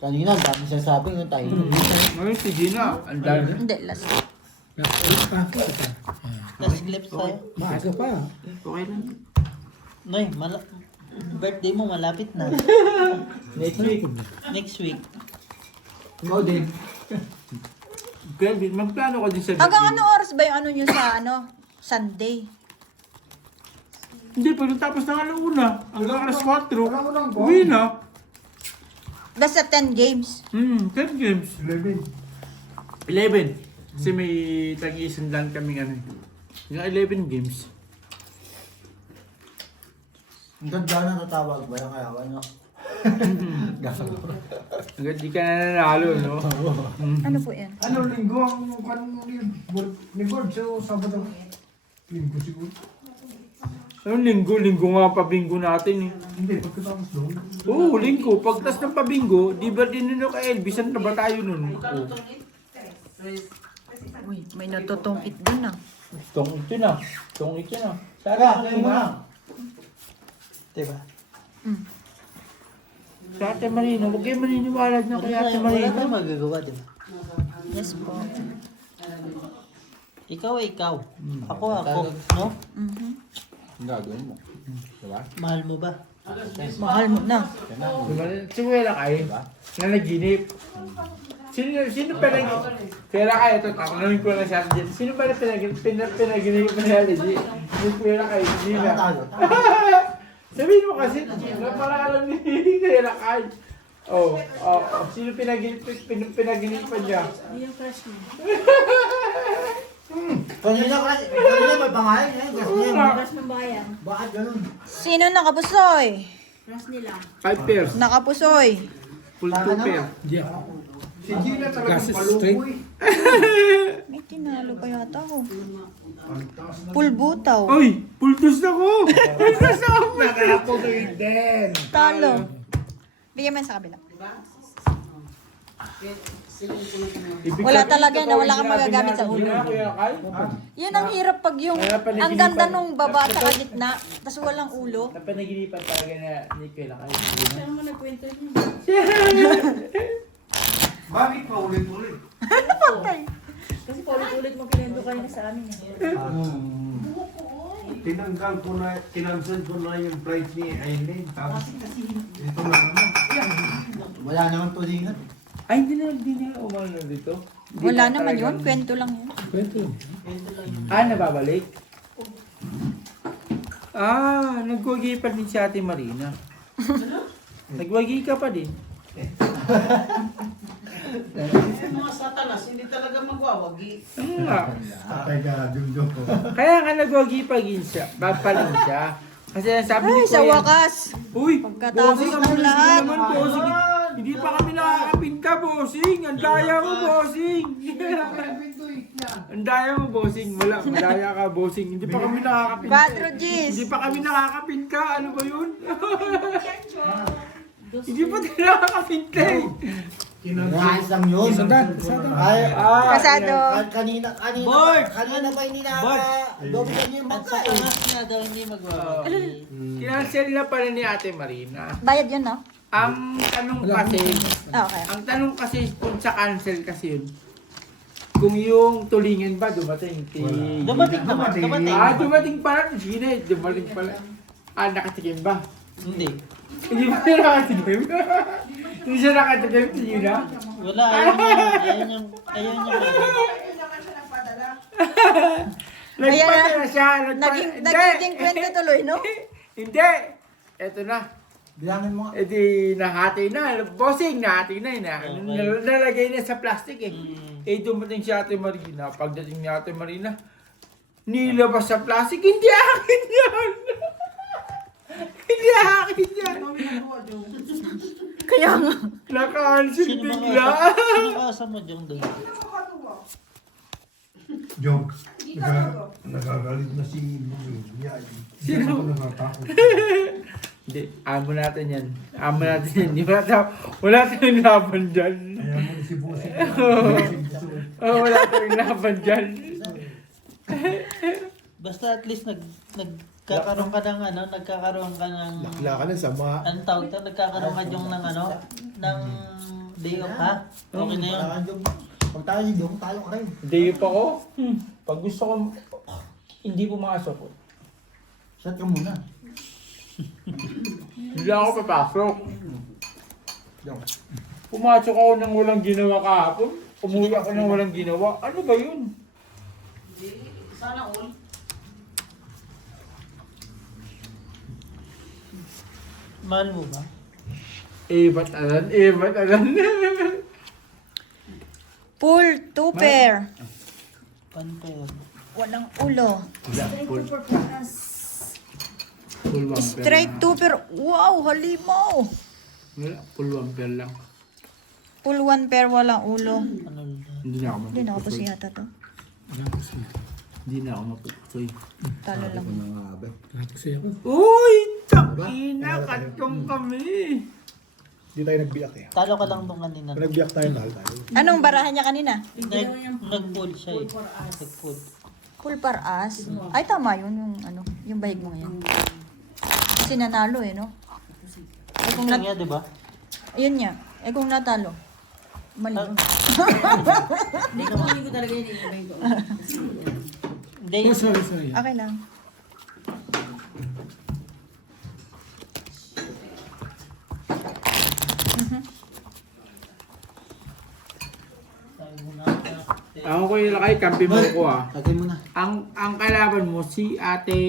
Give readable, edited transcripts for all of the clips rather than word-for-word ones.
Kanina, ang dami sinasabing yung tayo. Ngayon si Gina, ang dami. Hindi, last. Tapos clips tayo. Maaga pa. Okay lang. Noy, birthday mo malapit na. Next week. Next week. Ikaw din. Kelvin, magplano ka din sa Hanggang ano oras ba yung ano nyo sa Sunday? Hindi, pagkatapos ng alauna. Hanggang alas 4. Alauna po. Uwi na. Basta 10 games. 10 games. 11. 11. Kasi may tag-iisang dan kaming ano. Yung 11 games. Ang ganda na tatawag ba yung kayawan, no? Hanggang di ka na nanalo, no? Ano po yan? Ano, linggo ang linggo, so Sabado. Linggo siguro. Anong linggo? Linggo nga pabinggo natin eh. Hindi, pagkatapos doon. Oo, linggo. Pagtas ng pabinggo, di ba din nyo kay Elvis? Saan na ba tayo nun? Oo. Uy, may natutungkit din ah. Tong ito na. Tong ito na. Tara, tayo mo na. Diba? Mm. Sa Ate Marina, huwag kayo maniniwala na kay Ate Wala Marina. tayong magagawa, diba? Yes po. Ikaw ay ikaw. Ako, no? Mhm. Ang gagawin mo. Diba? Mahal mo ba? Mahal mo na. Siwela kayo. Na naginip. Sino pera kayo, ito, tatanungin ko na siya dyan. Sino ba na pinaginip na yan, Ligi? Yung pera kayo, hindi na. Sabihin mo kasi, naparalan ni pera kayo. Oh, sino pinaginipan niya? Kanina may pangalan eh. Gusto niya. Bakit ganun? Sino nakapusoy? 5 pairs. Nakapusoy. Full 2 pair. Si Gina talagang Glasses paluboy. May tinalo pa yata ako. Pulbutaw. Uy! Pultos na ko! Pultos na ako! Nakapuloy din. Talo. Bigyan mo yan sa kabila. Wala talaga na wala kang magagamit sa ulo. Yan ang hirap pag yung ang ganda nung baba at saka gitna, tapos walang ulo. Napanaginipan talaga na ni Kuya Lakay. Bakit pa ulit-ulit? Kasi paulit-ulit mo kinendo kayo na sa amin. Tinanggal ko na, kinansel ko na yung price ni Aileen. Tapos, ito na naman. Wala naman tulingan. Ay, hindi na umano dito. Hindi Wala na naman yun, talagang- kwento lang yun. Nababalik? Nagwagi pa din si Ate Marina. Nagwagi ka pa din. Mga satanas, hindi talaga magwawagi. Ano nga? Tatay ka, Jumjo ko. Kaya nga nagwagi pa din siya. Papalin siya. Kasi sabi ni Ay, sa Kuya, wakas. uy, Pagkatapos bossing, ng ang bilis mo lahat. naman, bossing. Hindi pa kami nakakapinta, bossing. Ang daya mo, bossing. Ang daya mo, bossing. Malaya ka, bossing. Hindi pa kami nakakapinta. 4 Gs. Hindi pa kami nakakapinta. Ano ba yun? Hindi pa tayo nakakapinta eh. Ayos lang yun. Ay, Kasado. kanina Board! kanina pa hindi dobigan niyo yung bangka. At sa niya daw hindi magwawagi. Kinansel na pala ni Ate Marina. Bayad yun, no? Ang tanong kasi, Okay. ang tanong kasi kung sa cancel kasi yun, kung yung tulingan ba dumating? Dumating naman, dumating. Dumating pala. Sige na, dumating pala. Nakatikim ba? Hindi. Hindi ba siya nakatikim? Hindi siya nakatikim, sige na. Wala, ayaw niya. Nagpasa na siya. Nagiging kwento tuloy, no? Hindi. Eto na. Bilangin mo nga. E di nahati na. Bossing, nahati na. Nalagay na sa plastic eh. Eh dumating si Ate Marina. Pagdating ni Ate Marina, nilabas sa plastic. Hindi akin yan. Hindi akin yan. Kaya nga. Naka-cancel Sino bigla. ba kasama dyan doon? Jong, nagagalit na si Bugoy. Sino? Ako natatakot. Hindi, amo natin yan. Amo natin yan. Di ba wala tayong laban dyan. Kaya mo si Busi. Wala tayong laban dyan. Basta at least Nagkakaroon ka ng ano, nagkakaroon ka ng... Lakla ka na sa mga... Anong tawag to? Nagkakaroon ka yung ng ano, ng day off ha? Okay na yun. Pag tayo si Dong, talo ka rin. Day pa ko. Pag gusto ko, hindi pumasok ko. Shot ka muna. Hindi ako papasok. Pumasok ako nang walang ginawa kahapon. Umuwi ako nang walang ginawa. Ano ba yun? Sana all. Mahal mo ba? Ba't alan? Full 2 pair. Panpel. Walang ulo. Full one pair Straight lang. 2 pair. Wow, halimaw. Wala, full one pair lang. Full 1 pair, walang ulo. Ano na? Hindi na ako Hindi na ako mapupusoy. yata to. Hindi na ako mapupusoy. Talo lang. Uy! Takina! Katong kami! Hindi tayo nagbiyak eh. Talo ka lang nung kanina. Kung nagbiyak tayo, mahal tayo. Anong barahan niya kanina? Nag-fold siya eh. Nag-fold. Full par as. Ay, tama yun. Yung, ano, yung bahig mo ngayon. Kasi nanalo eh, no? Eh, kung Kaya di ba? Ayun niya. Eh, kung natalo. Mali yun. Hindi ko talaga yun i-email ko. Hindi. Okay lang. Ako ko yung lakay, kampi mo ko ah. Lagay mo na. Ang kalaban mo, si Ate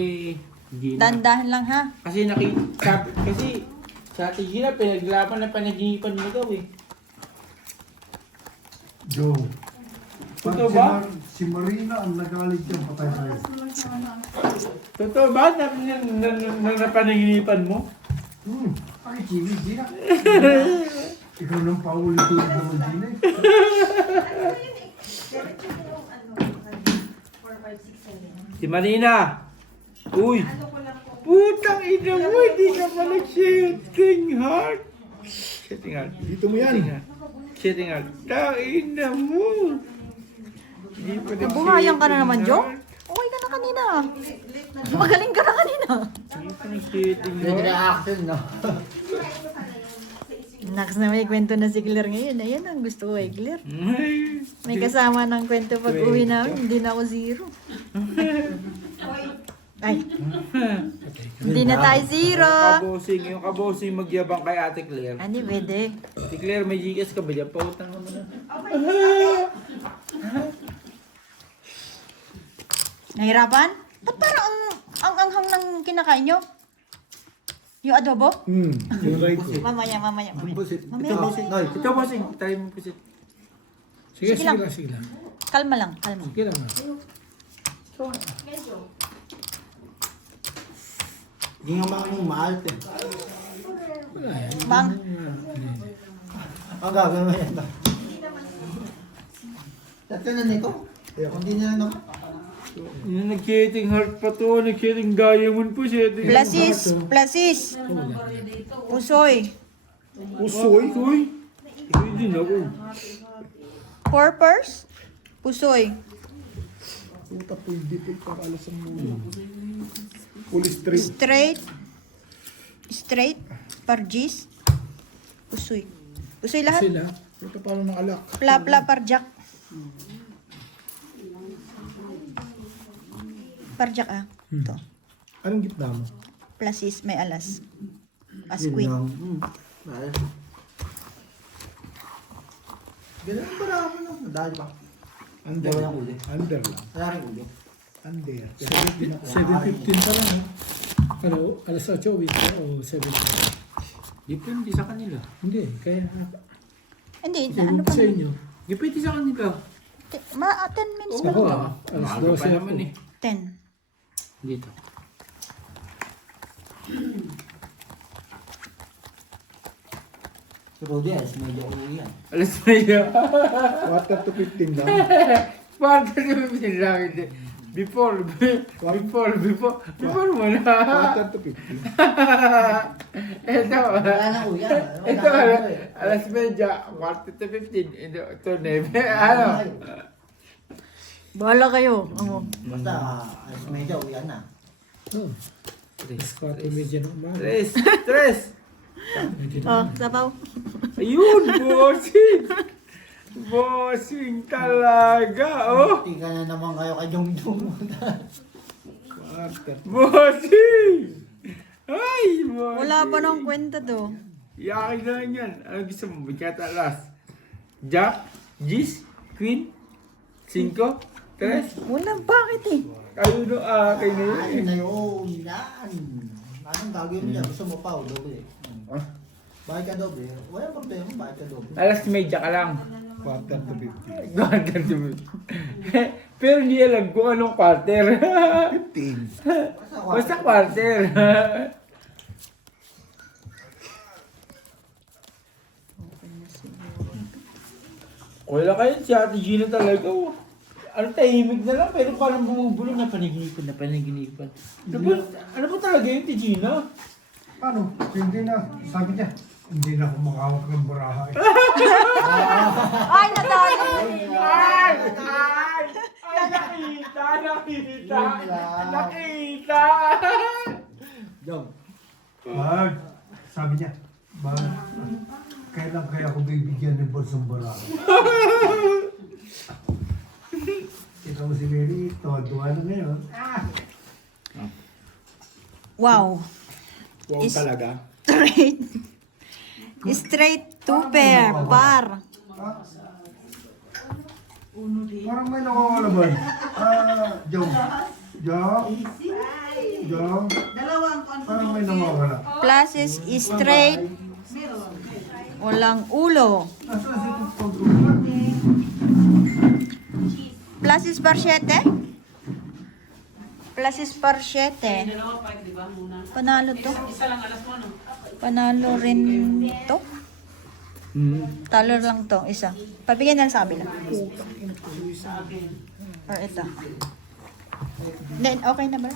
Gina. Dandahan lang ha. Kasi kasi sa Ate Gina, pinaglaban na panaginipan mo daw eh. Joe. Totoo ba? Si Marina ang nagalit yung patay sa'yo. Totoo ba na napanaginipan mo? Ay, Chili, di na. Ikaw nang paulit-ulit naman din eh. Si Marina! Uy! Putang ina mo, hindi ka pa nag-shitting heart! Shitting heart. Dito mo yan. Shitting heart. Tangina mo! Hindi pa Nabuhayan ka na naman, Jo? heart. Okay ka na kanina. Magaling ka na kanina. Hindi pa nag-shitting May heart. reaction, no? Naks na may kwento na si Claire ngayon. Ayan ang gusto ko eh, Claire. Ay, May kasama ng kwento pag uwi namin. Hindi na ako zero. Ay. Hindi na tayo zero. yung kabosing magyabang kay Ate Claire. Ano, pwede. Ate Claire, may Gcash ka ba dyan? Pautang mo na. Nahirapan? Ba't parang ang anghang ng kinakain nyo? Yung adobo? Yung right eh. Mamaya. Busit. Mamaya. Ito, busit. Noy. Ito bossing, try mo pusit. Sige lang. Kalma lang, kalma. Hindi nga mga maalit eh. Mang, Ang gagawin mo yan. Lahat ka na nito. Kung hindi nila naman. Yung nag-shitting heart pa to, nag-shitting diamond po siya. plasis. Pusoy. Usoy? Uy! Uy din ako. Purpose. Pusoy. Puta, pwede po pakalas ang muna. Full straight. Straight. Parjis. Pusoy. Pusoy lahat. Puta, paano nakalak? Pla parjak. Parjak ah. Ito. Anong gitna mo? Plasis, may alas. Asquin. Ganun pa naman no. Dahil ba? Under. Dalawa ng uli. Under lang. Wala rin uli. Under. 7:15 pa lang ha? Ano, alas 8 o 7? Depende sa kanila. Hindi, kaya Hindi, ano pa? sa inyo. Depende sa kanila. 10 minutes pa Ako lang. alas Maaga 12 pa ako. naman eh. 10. Dito. Si Rudy, medyo uwi yan. Alas na yun. Quarter to 15 lang. Bakit naman pinilangin din? Before mo na. Quarter to 15. Ito, Wala nang uwi yan. ito, alas medya, 1:15. Ito, 9. Ano? Bahala kayo. Ano? Basta, medyo uwi yan na. Oh. Alas 4:30 ng umaga. Tres. Oh, sabaw. Ayun, bossing. Bossing talaga, oh. Tika na naman kayo kay Jong-Jong. Bossing. Ay, bossing. Wala pa nang kwenta to. Yakin na lang yan. Ano gusto mo? Bigyan ka alas. Jack, Gis, Queen, 5, 3. Wala, bakit eh? Ayun no, akin na Ay, yun. na yun. Yan. Anong gagawin mo dyan? Gusto mo pa o doble? Bakit ka doble? Wala problema, bakit ka doble? Alas medya ka lang. Quarter to 50. Quarter to 50. Pero hindi alam kung anong quarter. 15. Basta quarter. Wala kayo, si Ate Gina talaga. Oh. Ano, tahimik na lang, pero parang bumubulong na panaginipan. Ano ba talaga yun, Ate Gina? Ano? Hindi na. Sabi niya, hindi na ako makahawak ng buraha eh. Ay, nadali! Ay! Nakita! Jong. Bag, sabi niya, Bag, kailan kaya ako bibigyan ng bolsong buraha? Ikaw si Mary, todo na ngayon. Wow. Wow talaga. Straight. Straight to pair. Par. Parang may nakakalaban. Jong. Parang may nakakala. Plus is straight. Walang ulo. Nasaan si controller? Plus is par 7. Plus is par 7. Panalo to. Panalo rin to. Talo lang to, isa. Pabigyan na lang sa kabila. Or ito. Then, okay na ba?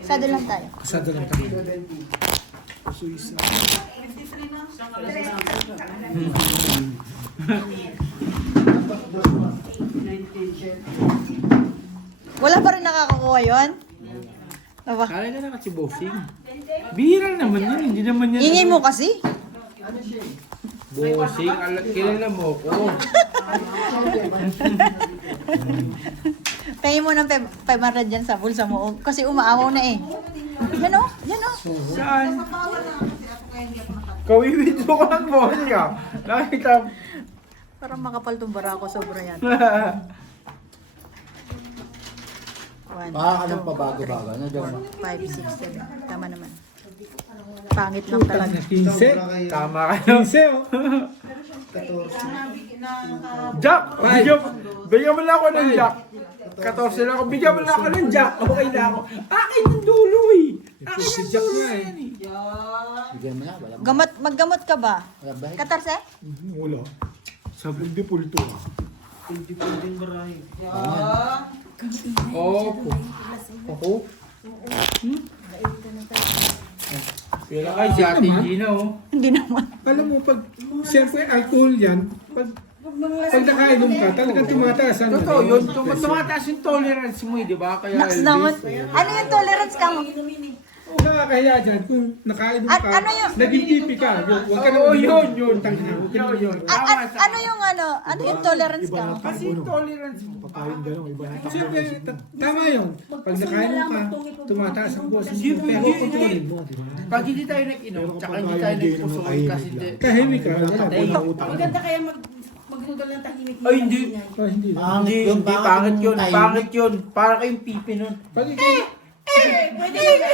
Sado lang tayo. Kasado lang kami. Suisa. Wala pa rin nakakakuha yun? Aba, Kala ka na kasi bossing. Bihira naman yun, hindi naman yan. ingay mo kasi. Bossing, kilala mo ko. Pahingin mo ng 500 dyan sa bulsa mo. Kasi umaawaw na eh. Yan o, yan o. Saan? Kawiwid mo ko ng bossing ah. Nakita. Parang makapal tong barako, sobra yan. 1, Baka ka ng pabago-bago. Ano, Jong? 5, 6, 7. Tama naman. Pangit lang talaga. 15. Tama kayo. 15 oh. Jack! Bigyan mo na ako ng Jack. 14 na ako. Bigyan mo na ako ng Jack. Okay na ako. Akin ng dulo eh. Akin Si ng Jack dulo nga eh. yan eh. Bigyan mo na, wala mo. Maggamot ka ba? Wala ba? 14? Wala. Sabi di pulto ah. Opo. Ako? Kaya kay si Ate Gina oh. Hindi naman. Alam mo, pag siyempre alcohol yan, pag nakainom ka, talagang tumataas ang Totoo yun. Tumataas yung tolerance mo eh, di ba? Kaya Naks naman. Ano yung tolerance ka mo? O nakakaya dyan, kung nakainom ka, Ano yung- naging pipi ka, huwag ka Oo, na yun. yun. Ano yung ano yung tolerance ka mo? Kasi yung tolerance mo. Pagkain gano'n, iba na. Siyempre, tama yun. Pag nakainom ka, tumataas ang boss. Pero kontrolin mo, di ba? Pag hindi tayo nag-inom, tsaka hindi tayo nagpusoy kasi Tahimik ka, wala utang. Maganda kaya magsugal ng tahimik. Ay, hindi. Oh, hindi. Hindi, hindi, pangit yun. Pangit yun. Para kayong pipi nun. Pag ikaw, Pwede ba?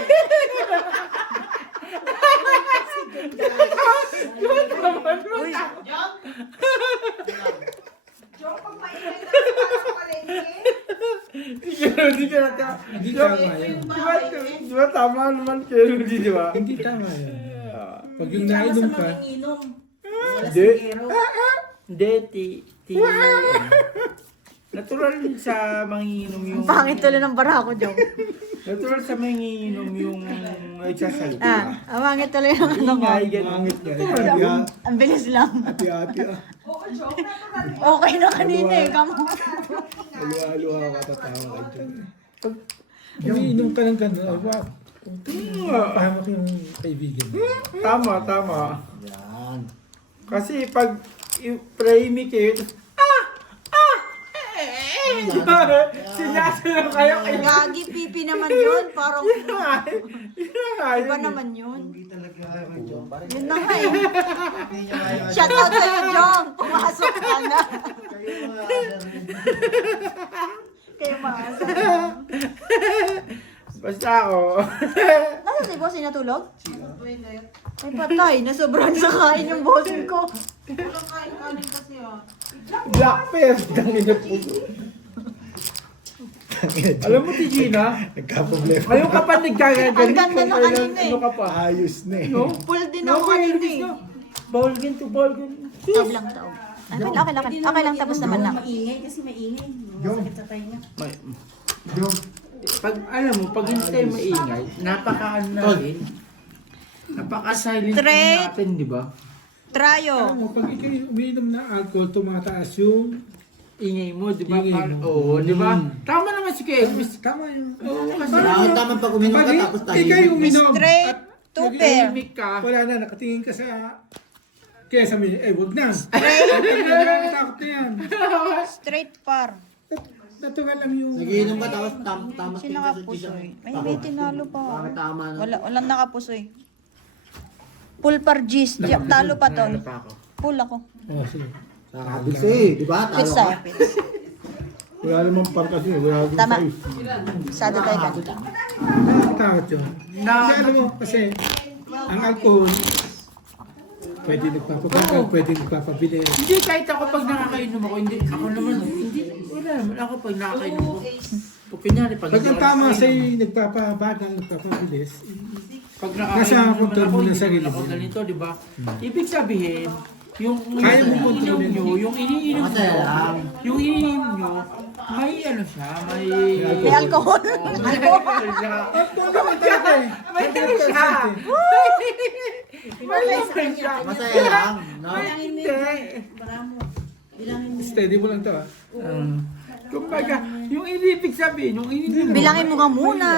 Hindi ka na. hindi tama yun. Di ba tama naman kayo, di ba? Hindi tama yun. Pag yung nainom ka, Hindi. Hindi, natural sa manginginom yung... Pangit tuloy ng barako, Jong. Natural sa manginginom yung nagsasalita. Pangit tuloy ng ano mo. Ingay, ganun. Ang bilis lang. ati-ati ah. Okay na kanina eh, kamo. Halo-halo ka, tatawa ka dyan. Umiinom ka ng gano'n. Ay, wow. Pahamak yung kaibigan mo. Tama, tama. Yan. Kasi pag i-pray kayo, sinasayaw kayo kayo. Gagi, pipi naman yun. Parang Yun na nga, yun na nga. iba naman yun. Hindi talaga kaya Jong. Parang Yun na nga eh. hindi niya kaya. Shout out sa'yo, Jong. Pumasok ka na. Kayo mga other. Kayo maasa. Basta ako. Nasa si boss natulog? Ay patay, nasobrahan sa kain yung bossing ko. Black Bear. Tangina po. Alam mo, Gina, Nagka-problema. ngayon ka pa nagkagagan. Ang ganda na kanina eh. Ano ka pa? Ayos na eh. No? Full din ako kanina eh. Bawal ganito, bawal ganito. Taob lang, taob. Okay lang, tapos naman na. Maingay kasi maingay. Masakit sa tainga. Yung, Pag, alam mo, pag hindi tayo maingay, napaka-ano natin. Napaka-silent Straight. natin, di ba? Trayo. Alam mo, pag ikaw umiinom ng alcohol, tumataas yung... Ingay mo, di ba? Ingay mo. Oo, di ba? Tama naman si Kuya Elvis. Tama yun. Oo, kasi Ang tamang pag uminom ka tapos tayo. ikaw yung uminom. Straight at to naging- pair. tahimik ka. Wala na, nakatingin ka sa... Kaya sabi niya, wag na. Nakakatakot na yan. Straight par. Natural lang yung... Nagiinom ka tapos tama Sino nakapusoy? May tinalo pa. Bakit tama na? Walang nakapusoy. Full par G's. Talo pa Ano ton. pa ako? Full ako. Oh, sige. Sabi ko eh, di ba? Talo Pizza. ka. wala naman par kasi. Wala naman Tama. size. Sado tayo ka. Nakakatakot yun. Kasi alam mo, kasi ang alcohol, pwede nagpapabagal, pwede nagpapabili. Hindi, kahit ako pag nakakainom ako, hindi, ako naman, hindi, wala naman ako pag nakakainom ako. Pag kunyari, pag Pag hindi ang ako tama nakakainom, sa'yo nagpapabagal, nagpapabilis, pag nasa nakakainom naman control ako, mo na hindi sarili naman ako mo. ganito, di ba? Ibig sabihin, yung Kaya mo iniinom kontrolin. nyo, yung iniinom Masaya nyo, lang. yung iniinom nyo, may ano siya, may... May alcohol. May alcohol siya. May ano siya. May laman siya. Masaya lang. No? Hindi. Steady mo lang to ah. Kumbaga, yung inibig sabihin, yung iniinom Bilangin mo nga muna.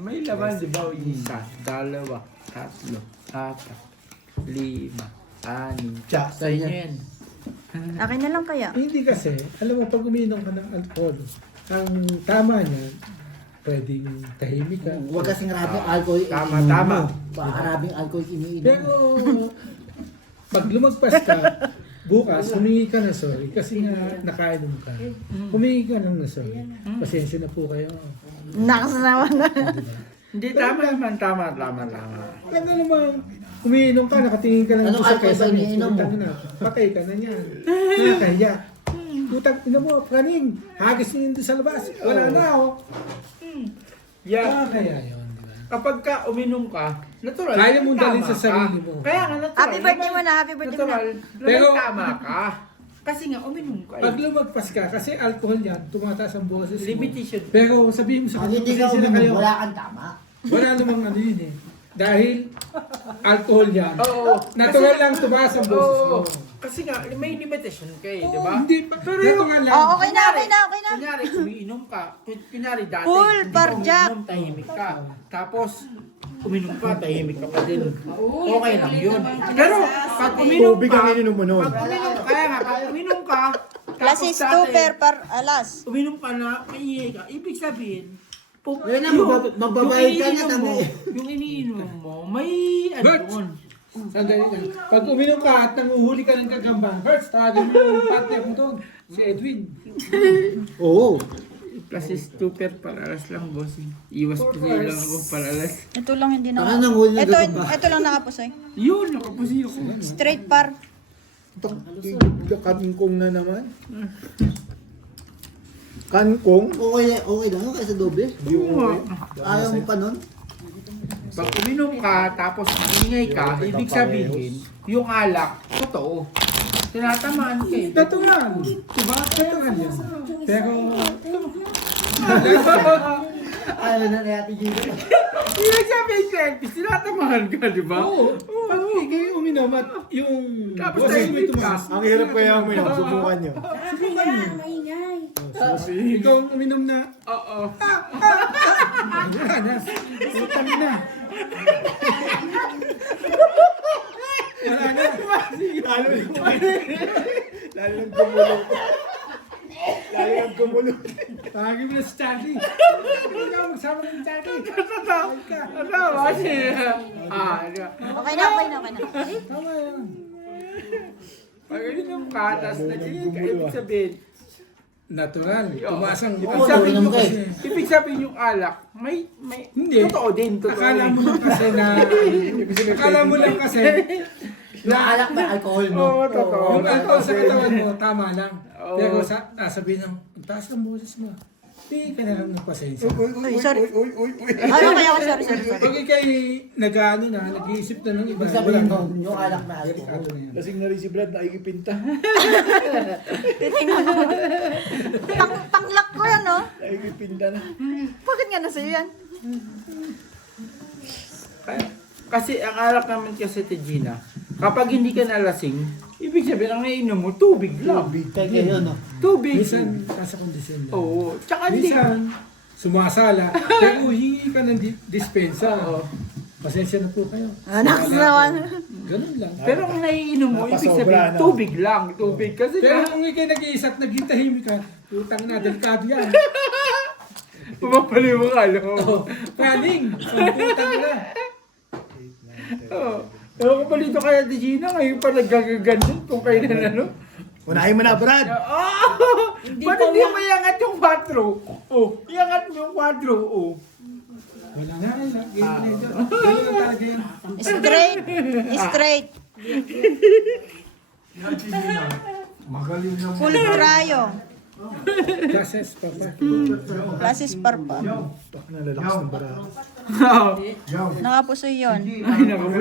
May laman, di ba? Isa, dalawa, tatlo, apat, lima, anim. Sa inyo yan. Akin na lang kaya. Hindi kasi, alam mo, pag uminom ka ng alcohol, ang tama niyan, pwedeng tahimik ka. Huwag kasing maraming alcohol. Tama, iniinom tama. mo. Maraming alcohol iniinom. Pero, pag lumagpas ka, bukas, humingi ka na sorry kasi nga nakainom ka. Humingi ka lang na sorry. Pasensya na po kayo. Nakasama na. Hindi, tama naman, tama. Ano naman, umiinom ka, nakatingin ka lang Anong sa alcohol ba kesa iniinom mo? patay ka na niyan. Nakakahiya. Utang, ina mo, kaning, hagis niyo yun doon sa labas. Wala na ako. Yeah. Kaya yun, di ba? Kapag ka uminom ka, natural. Kaya mong tama dalhin sa ka. sarili mo. Kaya nga, natural. Happy birthday mo na, happy birthday mo na. Natural. Pero- Pero, tama ka. Kasi nga, uminom ka. Pag lumagpas ka, kasi alcohol yan, tumataas ang boses mo. Limitation. Pero sabihin mo sa Pag kanila, hindi ka pasensya na uminom, kayo. wala kang tama. Wala namang ano yun eh. Dahil alcohol yan. Oo. Natural lang tumaas ang boses mo. Oo. Kasi nga, may limitation ka eh, di ba? Hindi, natural lang. Oh, okay na. Kunyari, umiinom ka. Kunyari, dati, Full hindi ka parjak. uminom, tahimik ka. Tapos, uminom ka, tahimik ka pa din. Okay lang yun. Pero, pag uminom Tubig ka, ang ininom mo noon. kaya nga, pag uminom ka, Class is 2 per par alas. uminom ka na, maingay ka, ibig sabihin, Ngayon na, magbabayad ka na kami. Yung iniinom mo, may ano But- doon. Sandali lang. Pag uminom ka at nanguhuli ka ng gagamba, Hertz, tawagin mo yung partner mo doon, si Edwin. Oo. Plus is super palalas lang, bossing. Iwas po sa'yo lang ako palalas. Ito lang hindi Saka na. nanghuli na Ito, gagamba. ito lang nakapusoy. Yun, nakapusi ako. Straight par. Kankong na naman. Kankong? Okay lang yun kaysa doble. Ayaw mo pa nun? Pag uminom ka, tapos ingay ka, ibig sabihin, yung alak, totoo. Tinatamaan ka eh. Natural. Diba? Natural yan. Pero, Ayaw na natin yun. Ibig sabihin ka, Elvis, tinatamaan ka, di ba? oo. Pag kayo uminom at yung Tapos boses mo tahimik ka. tumaas, Ang hirap kaya uminom. Subukan nyo. Maingay. Ikaw ang uminom na. Oo. Wala na. Utang na. Wala na. Lalo nang gumulo. Lalo nang gumulo. Tawagin mo na si Charlie. Hindi ka magsama ng Charlie. Ano ba siya? Ano? Okay na, okay na, okay na. Tama yan. Pag inom ka, tapos naginig ka, ibig sabihin, Natural. Tumasang Oo, naginom ka eh. ibig sabihin yung alak, may, Hindi. totoo din, totoo Akala din. mo lang kasi na... Akala mo lang kasi Yung alak na alcohol mo. Oo, totoo. yung alcohol sa katawan mo, tama lang. Oo. Pero sabihin ng, ang taas ng boses mo. Hindi ka na lang ng pasensya. Uy, sorry. Uy. Ano kaya ako? Sorry. Pag ikay nag-ano na, nag-iisip na ng iba. Ibig sabihin mo, yung alak na alcohol. Delikado na yan. Lasing na rin si Brad, nakikipinta. Titingnan mo. Panglak ko yan, no? Nakikipinta na. Bakit nga nasa yan? Kasi ang alak naman kasi ti Gina, kapag hindi ka nalasing, ibig sabihin ang nainom mo, tubig lang. Kaya yun, no? Tubig. Minsan, nasa kondisyon lang. Oo. Tsaka hindi. Minsan, sumasala. Pero hingi ka ng dispensa. Pasensya na po kayo. Anak naman. Ganun lang. Pero ang naiinom mo, ibig Napasobra sabihin, na. tubig lang. Tubig. Kasi Pero kung ikay nag-iisa at naging tahimik ka, utang na, delikado yan. pumapaliw ka, no? Planning, ang utang na. Ewan ko pa dito kaya di Gina, ngayon pa naggagaganyan kung kailan ano. Unahin mo na, Brad. Oh! Ba't hindi mo iangat yung 4? Oh, iangat mo yung 4. Oh. Wala na, wala. Ganyan talaga yan. Straight. Magaling na. Full prayo. Gases, papa. Clases parpa. Nalalakas ng bara. Nakapusoy yun.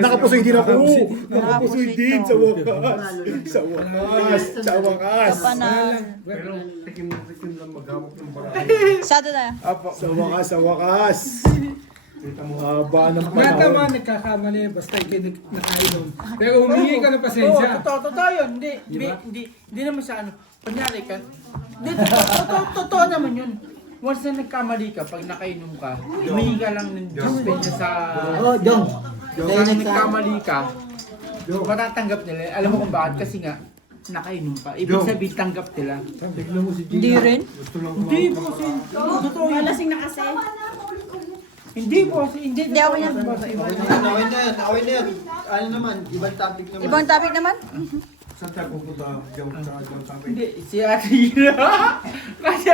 Nakapusoy din ako. Nakapusoy din to. sa wakas. Sa wakas. Sa wakas. Kapanal. Pero tikim lang maghawak ng bara. Sado na. Sa wakas, sa wakas. Kita mo haba ng Lahat panahon. naman nagkakamali, basta ikay nakainom. Pero humingi ka ng pasensya. Totoo yun. Hindi naman sa ano. Kunyari ka. Hindi, totoo naman yun. Once na nagkamali ka, pag nakainom ka, humingi ka lang ng dispensa sa... Oh, Jong. Kaya nagkamali ka, matatanggap nila. Alam mo kung bakit? Kasi nga, nakainom pa. Ibig sabihin, tanggap nila. Tignan mo si Gina. Hindi rin. Hindi po kasi. Totoo yun. Malasing na kasi. Hindi po kasi. Hindi ako yan. Okay na yan. Ano naman, ibang topic naman. Ibang topic naman? Saan tayo pupunta? Diyan tayo. Hindi, si Ate Gina. kasi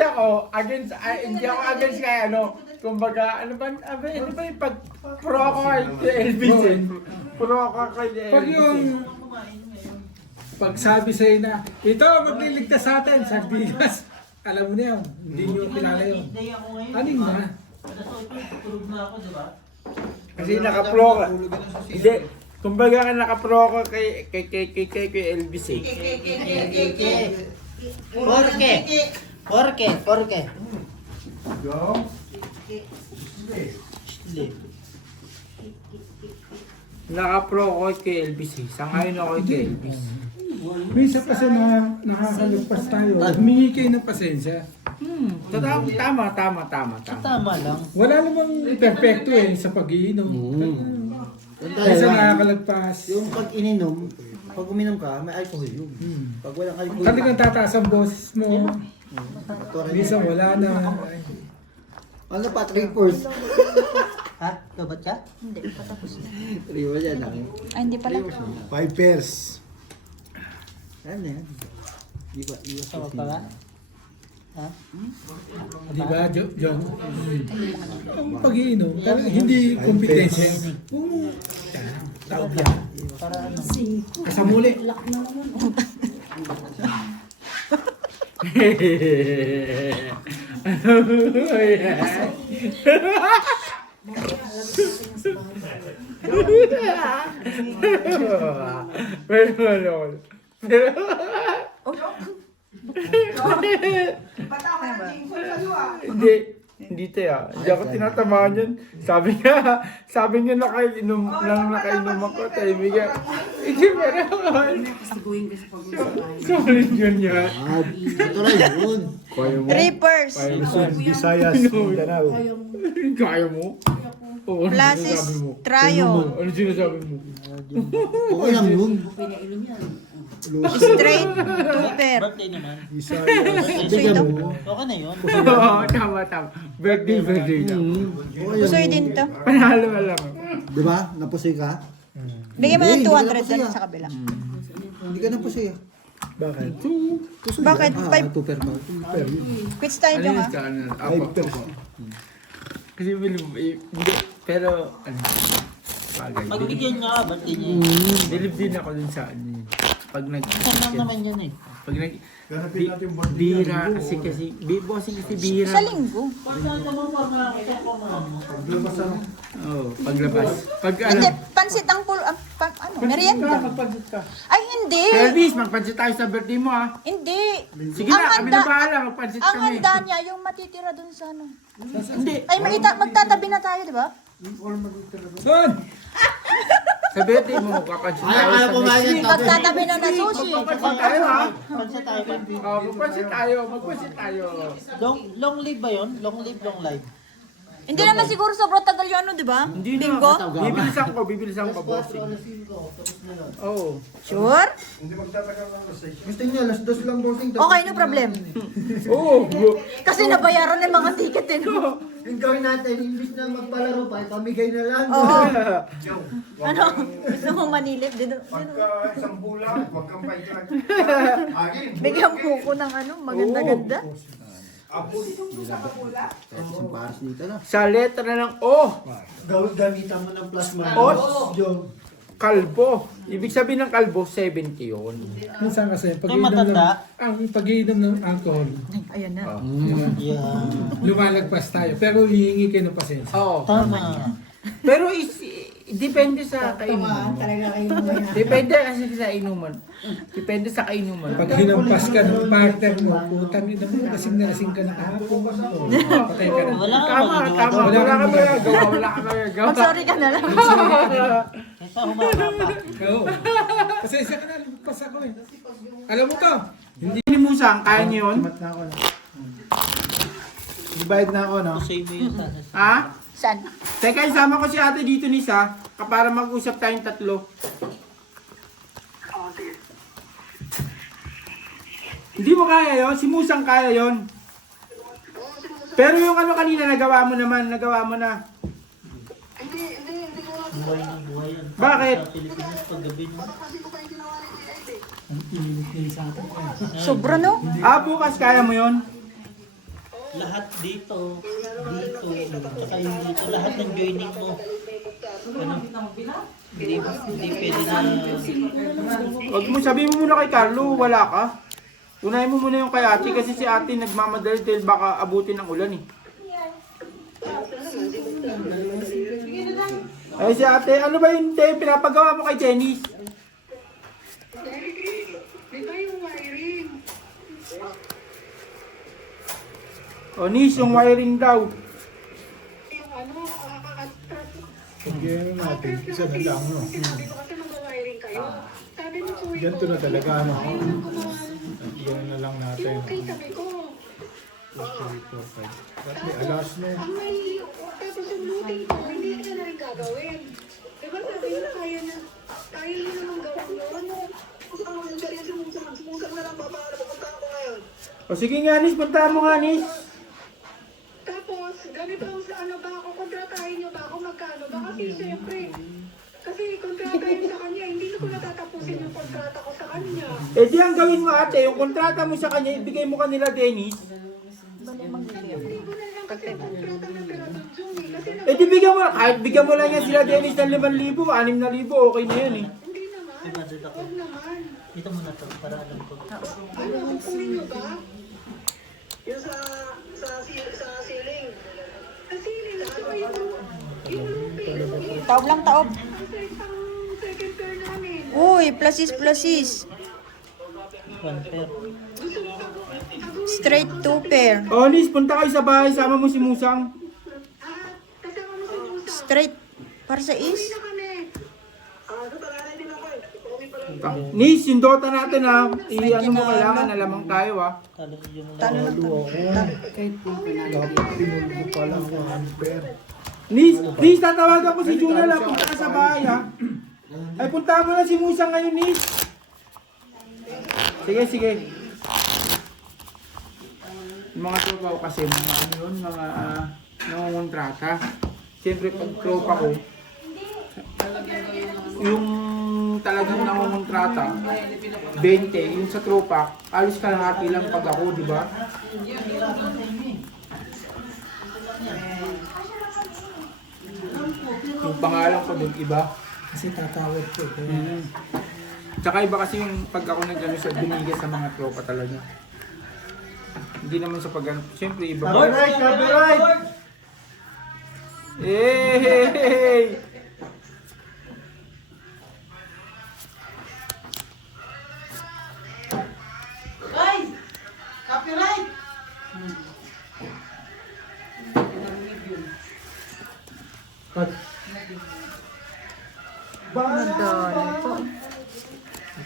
ako, against, hindi ako against kay ano, kumbaga, ano ba yung pag pro ko kay LBC? Pro ko kay LBC. Pag yung pagsabi sa'yo na, ito magliligtas sa atin, sardinas. Alam mo na yun, hindi nyo kilala yun. Aling na. Tulog na ako, di ba? Kasi naka-pro ka. Hindi, kumbaga ka naka-pro ko kay LBC. Porke. Go. Naka-pro ko kay LBC. Sangayon ako kay LBC. Minsan kasi nakakalugpas tayo, humingi kayo ng pasensya. Tama. Tama lang. Wala namang perfecto sa pag-iinom. Minsan nakakalagpas. Yung pag ininom, pag uminom ka, may alcohol yun. Pag walang alcohol, Talagang tataas ang boses mo. Minsan wala na. ano pa, 3 course? Ha? Kabat ka? Hindi, patapos na. 3 course yan lang. Ay, hindi pala. 5 pairs. Ano yan? Di ba? Sama pa ba? Ha? Di ba, John? Ang pag-iinom, talagang hindi kompetensya. Kung tao yan. Para ano? Kasamuli. Hindi tayo. Hindi ako tinatamaan yun. Sabi niya nakainom ako. Tayo bigyan. Hindi meron. Sulit yun yan. Ito na yun. Reapers. Visayas, Mindanao. Kaya mo? Oo, ano Plasis sinasabi mo? Trayo. Ano sinasabi mo? Okay lang yun. Straight Tupper. Birthday naman. Visayas. Straight up. Okay na yun. Oo, tama. Birthday lang. Pusoy din to. Panalo ka lang. Di ba? Napusoy ka? Bigyan mo ng Hindi, 200 hindi doon ka sa kabila. Hindi ka napusoy ah. Bakit? Pusoy Bakit? ka? Five- Tuper ba? Quits tayo Ano dyan yun ha. sa ano? Apo. Kasi hindi. Pero, ano? Bagay. Pagbigyan niya ka, birthday niya yun. Bilib din ako dun sa ano yun. Pag Saan lang naman yan eh. Pag Ganapin natin yung birthday bihira niya, kasi bossing kasi bihira. Sa linggo. Paglabas ano? Oo, paglabas. Pag ano, Hindi, pansit ang merienda. magpansit ka. Ay, hindi. Elvis, magpansit tayo sa birthday mo ah. Hindi. Sige na, kami na bahala, magpansit Ang kami. handa niya, yung matitira dun sa ano. Hindi, Ay, magtatabi na tayo, di ba? Son! sa birthday mo, magpapansit tayo Ayaw sa kumain next yan. week. Magtatabi na sushi. Magpansit tayo ha. Pansa tayo ba? Magpansit tayo. Long live ba yun? Long live, long life. Hindi naman siguro sobrang tagal yung ano, di ba? Hindi na. Bingo? Bibilisan ko, bossing. Oo. Sure? Hindi magtatagal ng alas 6. Gusto niyo, alas 2 lang bossing. Okay, no problem. Oo. Kasi nabayaran ng mga ticket eh. No? Yung gawin natin, imbis na magpalaro pa, pamigay na lang. Oo. Yo, Ano? Gusto mo manilip? pagka isang bulan, huwag kang paikag. Agin. Bigyan mo ko ng ano, maganda-ganda. Apos. Isang pares dito na. Sa letra ng O, Gamitan mo ng plus minus. Os. Yung kalbo. Ibig sabihin ng kalbo, 70 yun. Minsan kasi, Kaya matanda. pag-iinom ng alcohol, Ayan na. Yeah. lumalagpas tayo. Pero hihingi kayo ng pasensya. Oo. Tama. Pero depende sa kainuman. Depende kasi sa inuman. Depende sa kainuman. Pag hinampas ka ng partner mo, putang ina mo, lasing na lasing ka na kahapon. Patay ka na. Wala ka Tama. magagawa. Wala ka magagawa. Mag-sorry ka na lang. Kaysa humaba pa. Oo. Pasensya ka na, lumagpas ako eh. Alam mo to, Hindi ni Musang, kaya niyo yun? na ako na. Divide na ako, no? Save mo yun sana. Ha? Saan? Teka, isama ko si ate dito ni Sa, para mag-usap tayong tatlo. Hindi mo kaya yon, si Musang kaya yon. Pero yung ano kanina, nagawa mo na. Buhay na buhay yan. Bakit? Sa Pilipinas, paggabi no? Sobra no? Bukas kaya mo yon. Lahat dito, tsaka yung dito, lahat ng joining mo. Ano? Hindi pwede na. Huwag mo, sabihin mo muna kay Carlo, wala ka. Unahin mo muna yung kay ate kasi si ate nagmamadali dahil baka abutin ng ulan eh. Ay si ate, ano ba yung pinapagawa mo kay Dennis? O Nis, yung wiring daw. Pagyan natin, isa na lang, no? Ganito na talaga, no? Yan na lang natin. Dati alas na. Ang may tapos yung looting ko, hindi ka na rin gagawin. Diba sabi nyo, kaya nyo naman gawin yun. Sumusang na lang, papaano pupunta ako ngayon. O sige nga Nis, punta mo nga Nis. Tapos, ganito sa ano ba ako, kontratahin nyo ba ako magkano ba? Kasi syempre, kasi kontratahin sa kanya, hindi ko natatapusin yung kontrata ko sa kanya. Eh di ang gawin mo ate, yung kontrata mo sa kanya, ibigay mo kanila Dennis. Libo na lang kasi kontrata na pero June eh. Kasi Eh di bigyan mo, kahit bigyan mo lang yan sila Dennis ng 5,000, 6,000, okay na yan eh. hindi naman, Diba, dito ako. huwag naman. Dito muna to, para alam ko. Ano, kukunin nyo ba? Yung sa ceiling. Sa ceiling, saka yung looping. Taob lang, taob. Ang sa isang second floor namin. Uy, plasis. One pair. Straight 2 pair. Oh, Nis, punta kayo sa bahay. Sama mo si Musang. Kasama mo si Musa. Straight. Para sa is. Na kami. Nis, yung Dota natin ha. I-ano mo kailangan, alamang tayo ha. Talo yung Talo lang to. Pinulbo pa lang yung unfair. Nis, tatawagan ko si Juna lang. Punta ka sa bahay ha. Ay, punta mo na si Musang ngayon, Nis. Sige, sige. Yung mga tropa ko kasi, mga ano yun, mga nangungontrata. Siyempre, pag tropa ko, yung talagang nangungontrata, 20, yung sa tropa, alis kalahati lang pag ako, di ba? Yung pangalan ko dun, iba. Kasi tatawag ko. Tsaka iba kasi yung pag ako nag-ano sa binigay sa mga tropa talaga. Hindi naman sa pag-ano. Siyempre iba. Copyright! Copyright! Hey!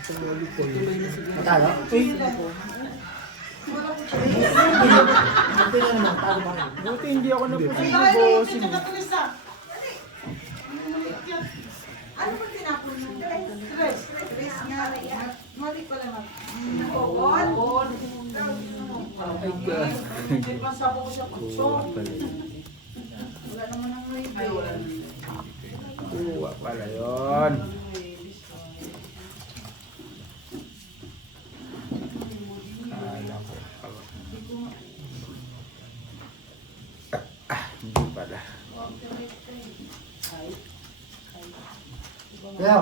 Madali po. Matalo? Buti hindi ako napusin ng bossing. Kuha pala yun. Kala ko. Hindi pala. Kaya,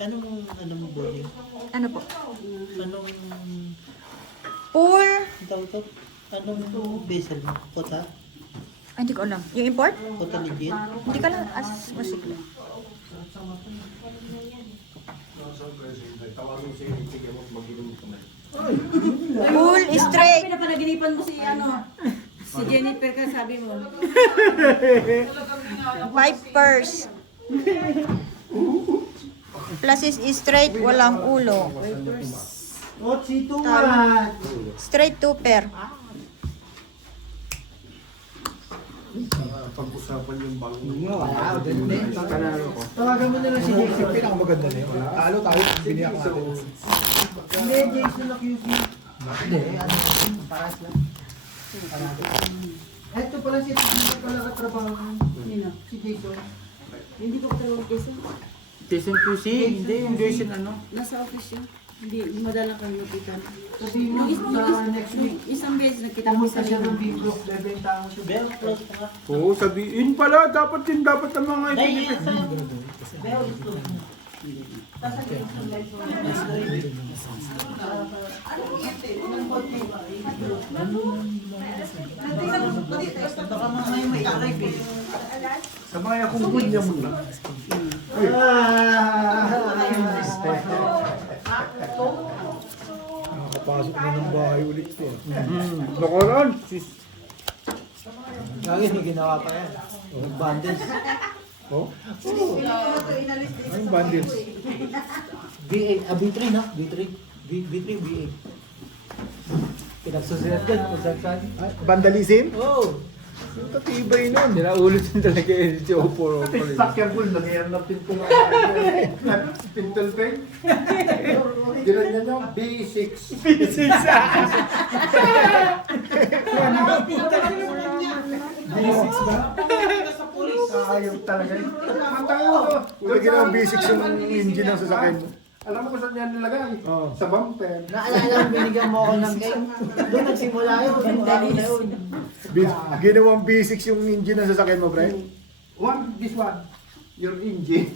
Anong bowling? Ano po? Anong Pool. tawag to? Anong vessel mo? Kota? Ay, hindi ko alam. Yung import? Kota legit? Hindi ka lang as masiklo. Pool straight. Pinapanaginipan mo si si Jennifer ka, sabi mo. Vipers. Plus is straight, walang ulo. Otsi Tama. Straight 2 pair. Pag-usapan yung bago. wala. Hindi. Panalo ko. Tawagan mo na lang si Jason. Pinakamaganda na yun. Talo tayo, biniyak natin. Hindi, Jason na QC. Hindi, ano, paras lang. Eto pala si Jason pala katrabaho. Si Jason. Hindi ko katawag kasi. Jason QC? Hindi, yung Jason ano? Nasa office yun. Hindi, madalang kami nakita. Sabihin mo sa next week. Isang beses nakita kami Pumunta sa siya ng linggo. Big Rock, bebenta mo siya. Bell, close pa nga. Oo, sabihin pala. Dapat din, dapat ang mga Ay, ipinipit. sa Bell, close na. Baka mamaya may arrive eh. Sabay akong gunya mo na. Nakapasok na ng bahay ulit ko. Nakaraan. Lagi may ginawa pa yan. Bundles. Oh? Anong bundles? B3 no? B3. B3, B8. Pinagsusulat dyan kung saan. Vandalism? Oo. Katibay nun. Sila ulit yung talaga yung si Oppo. Sakyan ko, lagyan ng pinto na. Pintel pen. Ginanyan niya, B6. B6 ba? Ayaw talaga. Matayo ko. Lagyan ng B6 yung engine ng sasakyan mo. Alam mo kung saan yan nilagay? Oo. Sa bumper. Naalala mo, binigyan mo ako ng cake. Doon nagsimula yun. Ginawang B6 yung engine ng sasakyan mo, Brian? This one. Your engine.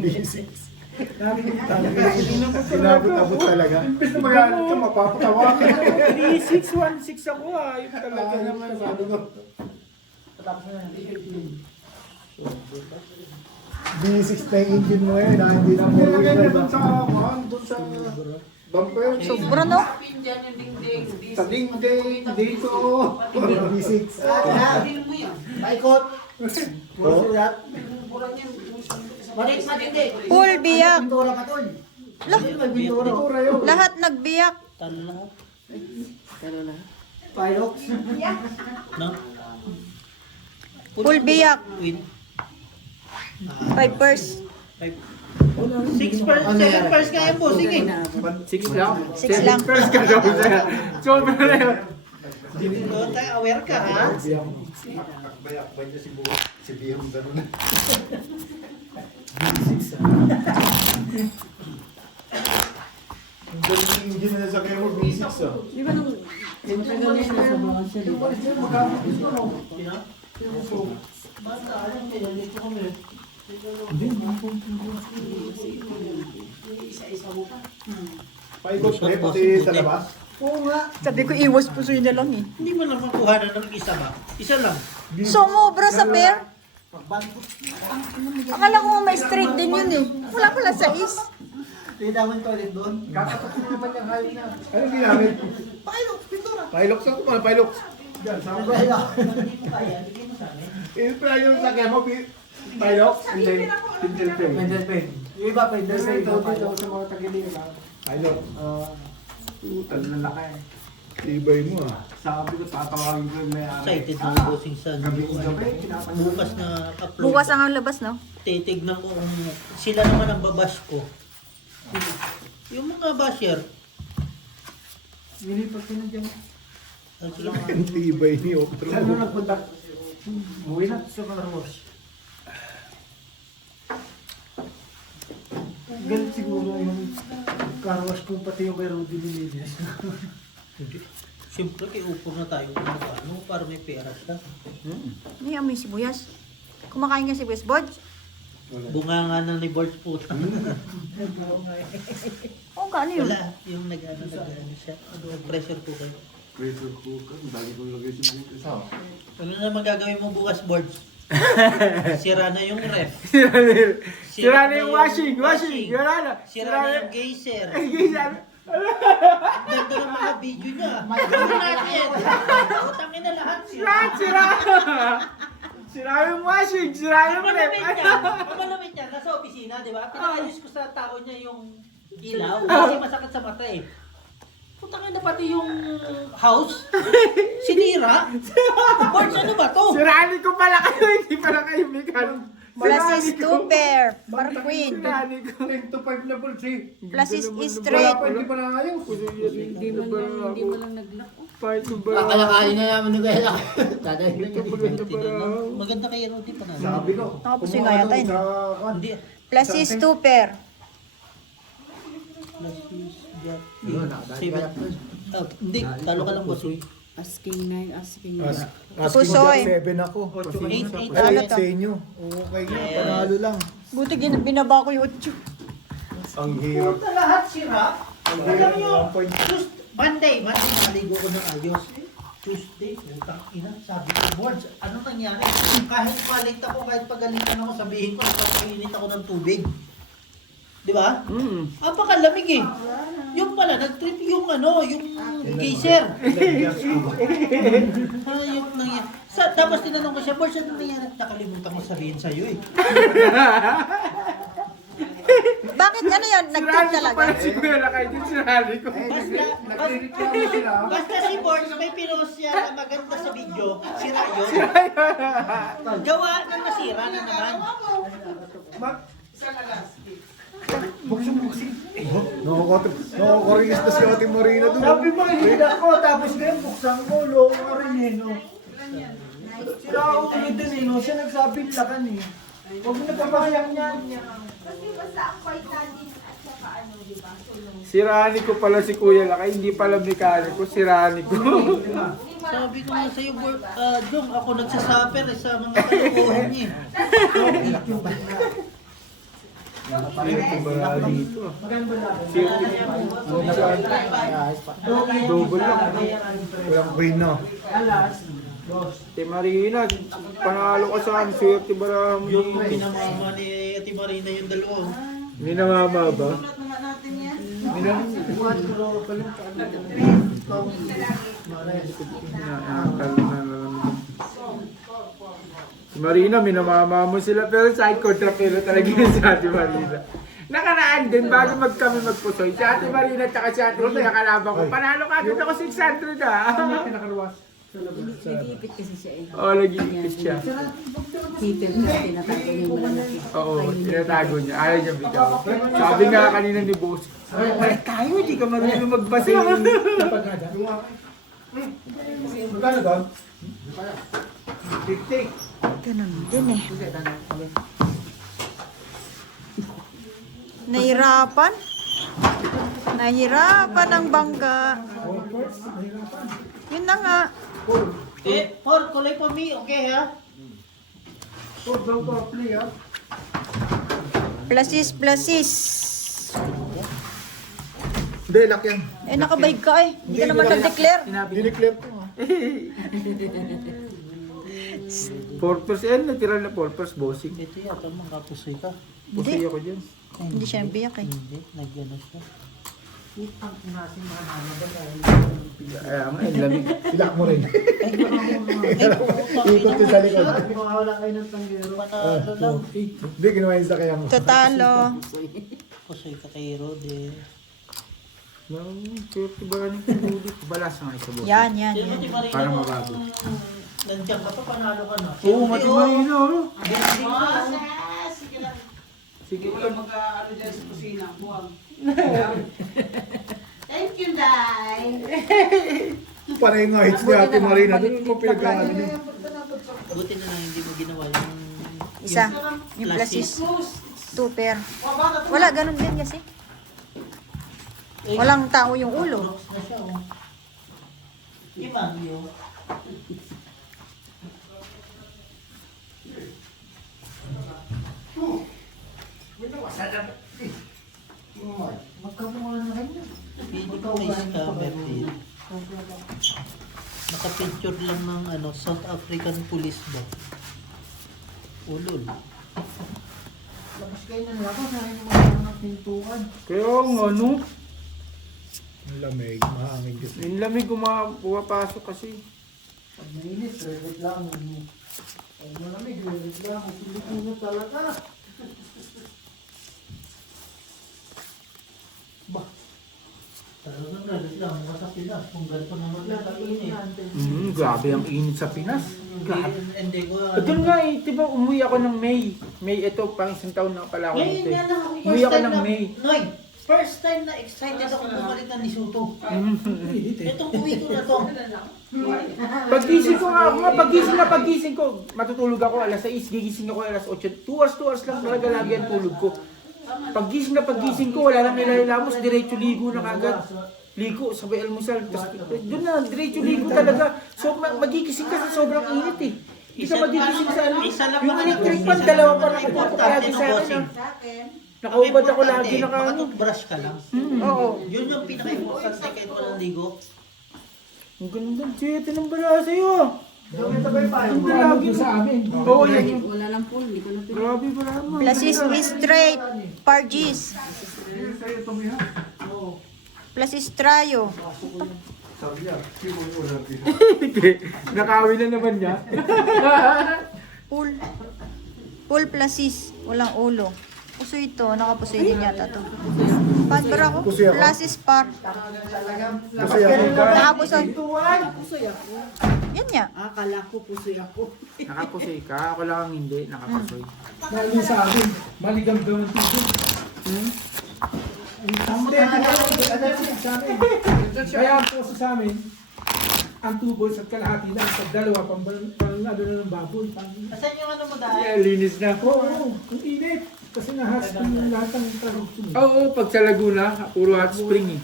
B6. Sinabot-abot talaga. Imbes na magalit ka, mapapatawa ka. 3616 ako ah. Yung talaga naman. Sabi ko. B6 na yung engine mo ngayon, hindi na mo doon sa bumper. Sobra, no? Sa dingding, dito. B6. Paikot. Puro surat. Full biyak. Pintura ka tol. May pintura. Lahat nagbiyak. Talo na. Pilox. No? Full biyak. Win. 5 pers. 6 pers, 7 pers kaya po, sige. 6 lang. 6 lang. First ka daw sa'yo. Sobra na yun. Tayo aware ka, ha? Bayak ba niya si Bihong gano'n? Ang galing yung engine na sa kaya mo, B6 ah. Di ba nung matagal na sa mga siya? Paikot pre, pati sa labas. Oo nga. Sabi ko, iwas puso yun na lang eh. Hindi mo lang makuha na ng isa ba? Isa lang. Sumobra sa pair. Akala ko may straight din yun eh. Wala pala sa is. Tingnan mo yung toilet doon. Kakatakin naman yung hayop na. Anong ginamit? Pilox, pintura. Pilox ako man, Pilox. Diyan, sa ako. Ilpra yung sakya mo, Pilox. Hindi, Pintel Pen. Pendel pen. Yung iba, pendel pen. Ito dito sa mga tagiling lang. Pilox. Putal na laki. Tibay mo ah. Sabi ko, tatawagin ko yung may-ari. Excited na bossing sa Gabi-gabi, bukas na upload. Bukas ang labas, no? Titignan ko kung sila naman ang babash ko. Yung mga basher. Nilipat ko na dyan. Ang tibay ni Otro. Ano nagpunta? Uwi na sa car wash. Galit siguro yung car wash kung pati yung kay Rudy nilinis. Siyempre, kay upor na tayo kung ano, para may pera siya. May amoy sibuyas. Kumakain ka sibuyas, Bodge? Bunga nga na ni Borge po. Oo, gaano yun? Wala, yung nag-ano siya. Pressure po kayo. Pressure cooker, dali ko lagay sa butas. Ano na magagawin mo bukas, Borge? Sira na yung ref. Sira na yung washing. Wala na. Sira na yung geyser. Geyser. Ganda ng mga video niya. Gawin natin. Utangin na lahat. Sira. Sira yung washing. Sira yung rep. Ang malamit niya, nasa opisina, di ba? Pinaayos ko sa tao niya yung ilaw. Kasi masakit sa mata eh. Putangin na pati yung house. Sinira. Boards, ano ba to? Sirani ko pala kayo. Hindi pala kayo Mikan. Plus is 2 pair. Marquin. Sirani ko. 10 to 5 na bulls eh. Plus is Wala straight. pa, hindi pa nakayos. Hindi mo lang nag-lock. Part to ba? Kakalakain na naman ni Kuya Laki. Dadahin na niya. Maganda kay Rudy pa naman. Sabi ko. Tapos yung nga yata yun. Hindi. Plus is 2 pair. Hindi, talo ka lang boss. Asking 9, asking 9. Pusoy. 7 ako. 8, 8, Ano Ay, to? sa inyo. Okay, panalo lang. Buti binaba ko yung 8. Ang hirap. Puta lahat sira. Ang Alam hirap nyo, ng point. Monday, naligo ko ng ayos. Tuesday, putang ina, sabi ko, Boards, ano nangyari? Kahit palit ako, kahit pagalitan ako, sabihin ko, nagpapainit ako ng tubig. Di ba? Apakalamig eh. Yung pala, nag-trip yung ano, yung geyser. Yung nangyari. Tapos tinanong ko siya, Boards, ano nangyari? Nakalimutan ko sabihin sa'yo eh. Bakit ano yan? Nag-trip Sirani ko talaga? pala si Kuya Lakay. Yung sirani ko. Nagreklamo sila. Basta si Boards, may pinost siya na maganda sa video, sira yun. Gawa na nasira na naman. Nakakorinis na si Ate Marina doon. Sabi mo, hindi ako. Tapos ngayon, buksan ko. Loko ka rin eh, no? Sila ako ulit din eh, no? Siya nagsabi lakan eh. Huwag mo nagpabayang yan. Sirani ko pala si Kuya Lakay. Hindi pala mekaniko. Sirani ko. Sabi ko nga sa'yo, Dong, ako nagsasuffer sa mga kalokohan niya. Para dito. Double lang. Walang queen, no? Ate Marina, panalo ka sa akin. Swerte ba mo yung Pinamama ni Ate Marina yung dalawa. Hindi namama ba? Si Marina, minamama mo sila pero side contrapero talaga yun sa Ate Marina. Nakaraan din, bago kami magpusoy, si Ate Marina at si Ate Marina kalaban ko, panalo ka agad ako 600 Pinakaluwas. Nag-iipit kasi siya eh. Oo, nag-iipit siya. Heater na tinatago niya yung malalaki. Oo, tinatago niya. Ayaw niya bitaw. Sabi nga kanina ni Boss, ay tayo, hindi ka marunong magbasa. Magkano doon? 50. Ganun din eh. Nahirapan. Nahirapan ang bangga. Yun na nga. For kulay for me, okay ha? Plasis, plasis. Hindi, lock yan. Eh, nakabayg ka eh. Hindi ka naman nag-declare. Dineclare ko. 4%, natira na 4%, bossing. Ito yata mga pusoy ka. Pusoy ako dyan. Hindi siya biyak eh. Hindi, nag-ano siya. Kaya nga, ang lamig. Ilak mo rin. Ikot ko sa likod. Panalo lang. Hindi, ginawa yung sakaya mo. Totalo. Pusoy ka kay Rode. Swerte ba rin yung ulit? Balas nga isa, boss. Yan, yan, Sino yan. Ate Marina? Parang mabago. Nandiyan ka pa, panalo ka na. Oo, Marina, oh. Sige lang. Sige, Mag-ano dyan sa kusina. Buwang. Thank you, Day. Panay nga hits ni Ate Marina. Doon mo pinagkakaano niyo. Buti na lang hindi mo ginawa yung... Isa. Yung plasis. 2 pair. Wala, ganun din kasi. Walang tao yung ulo. Rocks na siya, oh. Lima, yun. Hindi ko may scammer din. Nakapicture lang ng ano, South African police ba? Ulol. Labas kayo na nila ko, saan yung mga ng pintuan. kaya nga, no? Ang lamig, mahangin kasi. Yung lamig pumapasok kasi. Pag nainis, reklamo mo. Pag malamig, reklamo. Pilipino talaga. Talagang reklamo ka sa Pinas kung ganito naman nakainit. Grabe ang init sa Pinas. Grabe. Hindi ko Doon nga eh, di ba umuwi ako ng May. May ito, pang isang taon na pala ako Ngayon dito. nga lang ako Umuwi ako ng May. Noy, first time na excited ako bumalik ng Lesotho. Itong uwi ko na to. Pagising ko nga, pagising ko, matutulog ako alas 6, gigising ako alas 8. 2 hours lang talaga lagi ang tulog ko. Pagising ko, wala nang nilalamos, diretso ligo na kagad. Ligo, sabay almusal. Tapos doon na, diretso ligo talaga. So magigising ka sa sobrang init eh. Hindi ka magigising sa ano. Isa lang Yung naman electric ang fan, dalawa pa nakukuha lagi sa akin. bossing. Nakaubad ako lagi naka ano. Makatoothbrush ka lang. Oo. Yun yung pinaka-importante kahit walang ligo. Ang ganda, chete ng bala sa'yo. Yung ito ba yung payo? Hindi lagi sa amin. Oo, yan yun. Wala lang po, hindi ko na pinag- Grabe, bravo. Plasis straight. Pargis. Plasis trayo. Nakawi na naman niya. Full. Full plasis. Walang ulo. Puso ito. Nakapusoy din yata to. Padbara ko. Pusoy ako? Plasis par. Kasi ako, Nakapusoy. Pusoy ako. Yan nga. Akala ko pusoy ako. Nakapusoy ka, ako lang ang hindi, nakapusoy. Lalo sa amin, maligam daw ang tubig. Kaya ang puso sa amin, ang tubo sa kalahati na, sa dalawa, pang ano na ng baboy. Asan yung ano mo dahil? Yeah, linis na. Oo, ang init. Kasi nahas ng lahat ng traduction. Oo, pag sa Laguna, puro hot spring eh.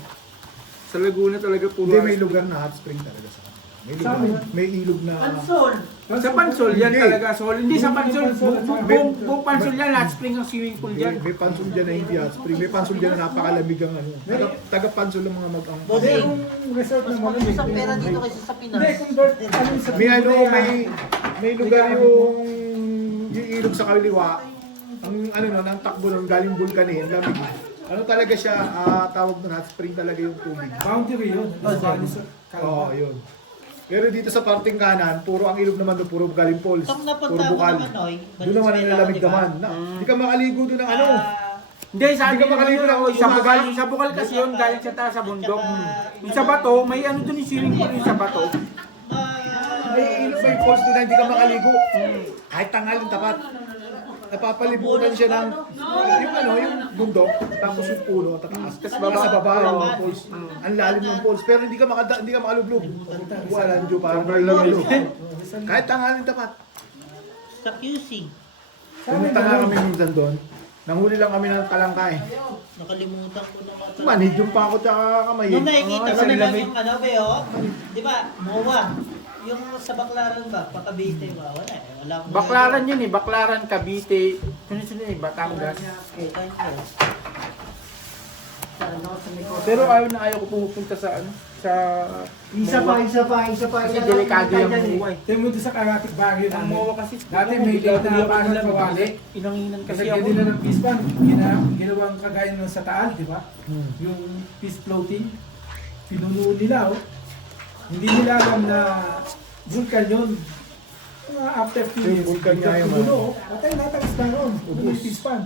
Sa Laguna talaga puro hindi hot may spring. lugar na hot spring talaga sa kanila. May ilog na... Pansol. Sa Pansol, yan Hindi. talaga sol. Hindi sa Pansol, buong Pansol yan, hot spring ang swimming pool May, dyan. may pansol dyan na hindi hot spring. May pansol dyan na napakalamig ang ano. Taga-pansol ng mga mag-ang. Bossing, resort mas na maganda malamig. sa pera dito kaysa sa Pinas. Hindi, kung ano sa May ano, may lugar yung ilog sa kaliwa. Ang ano no, ng takbo ng galing bulkanin, lamig. Ano talaga siya, tawag na hot spring talaga yung tubig. boundary yun. Oo, yun. Pero dito sa parting kanan, puro ang ilog naman doon, puro galing falls. Itong Puro napunta ko bukal. naman, Noy. Doon naman ang lalamig naman. Hindi ka makaligo doon ng ano. Hindi, sa Hindi ka makaligo lang, sa bukal kasi yun, galing sa taas sa bundok. Yung sa bato, may ano doon yung swimming pool yung sa bato. May ilog, may falls doon na hindi ka makaligo. Kahit tanghal yung tapat. Napapalibutan siya ng yung ano, yung bundok, tapos yung puno, tapos sa baba yung falls. Ang lalim ng falls, pero hindi ka makalublog. Wala nyo parang malublog. Kahit tanghal yung tapat. Sa QC. Pumunta nga kami minsan doon. Nanghuli lang kami ng talangkay. Nakalimutan ko na mata. Manhid yung pakot sa kamay. Nung nakikita ko Sa na lamig. yung ano, Beo, di ba, MOA. Yung sa Baclaran ba, Pakabite ba? Wala eh. Wala akong Baklaran yun eh, Baklaran, Cavite, sunod-sunod eh, Batangas. Okay, thank you. Pero ayaw ko pupunta sa ano, sa... Isa pa. Kasi delikado yung buhay. Tingnan mo doon sa karatik bagay Ang namin. MOA kasi. Dati may tinapahan na pawali. Inanginan Kasi kasi ako. nila ng peace pan, ginawang kagaya ng sa Taal, di ba? Yung peace floating, pinunuon nila, oh. Hindi nila alam na vulkan yun. After few Yung years, vulkan nga yung pinuno, patay lahat ang isda ron. Yung peace pan.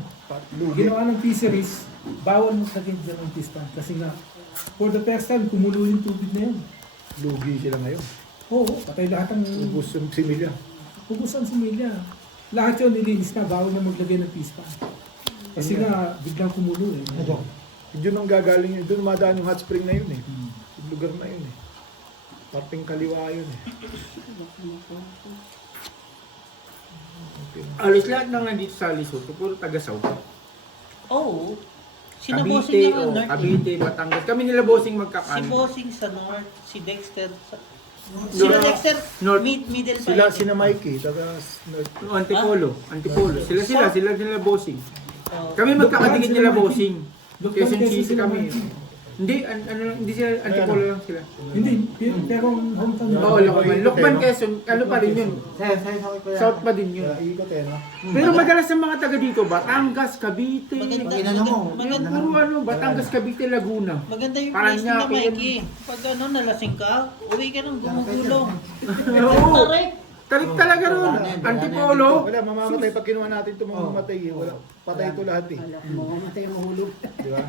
Ginawa ng fisheries, bawal mo sa dyan ng peace pan. Kasi nga, for the first time, kumulo yung tubig na yun. Lugi sila ngayon. Oo, patay lahat ang Ubus yung similya. ubos ang similya. Lahat yun nilinis na, bawal na maglagay ng peace pan. Kasi nga, biglang kumulo eh. Yun ang gagaling yun. Doon madaan yung hot spring na yun eh. Yung lugar na yun eh. Parting kaliwa yun eh. Alis lahat ng nandito sa Lesotho, puro taga-South. Oo. Si Cavite, Bossing yung North. Cavite, Batangas. Kami nila bossing Si magkakano. Bossing sa North, si Dexter sa... Sila Dexter, North. middle pa Sila, yun. sina Mikey, taga... Antipolo. Sila bossing. Oo. Kami magkakadikit nila bossing. Lokban Quezon kasi City sila kami. mga- Hindi sila Antipolo lang sila. Hindi, pero hometown nila. Oo, Lokban Quezon, ano pa rin yun. South pa din yun. Ikot eh, no? Pero madalas sa mga taga dito, Batangas, Cavite, Maganda puro ano, Batangas, Cavite, Laguna. yung Parang place nila, Nyaki yun. Mikey. Pag ano, nalasing ka, uwi ka nang gumugulong. Oo, Tarik. tarik talaga ron. Antipolo. Wala, mamamatay pag kinuha natin ito, mamamatay eh. Wala, patay ito lahat eh. Mamamatay ang hulog. Di ba?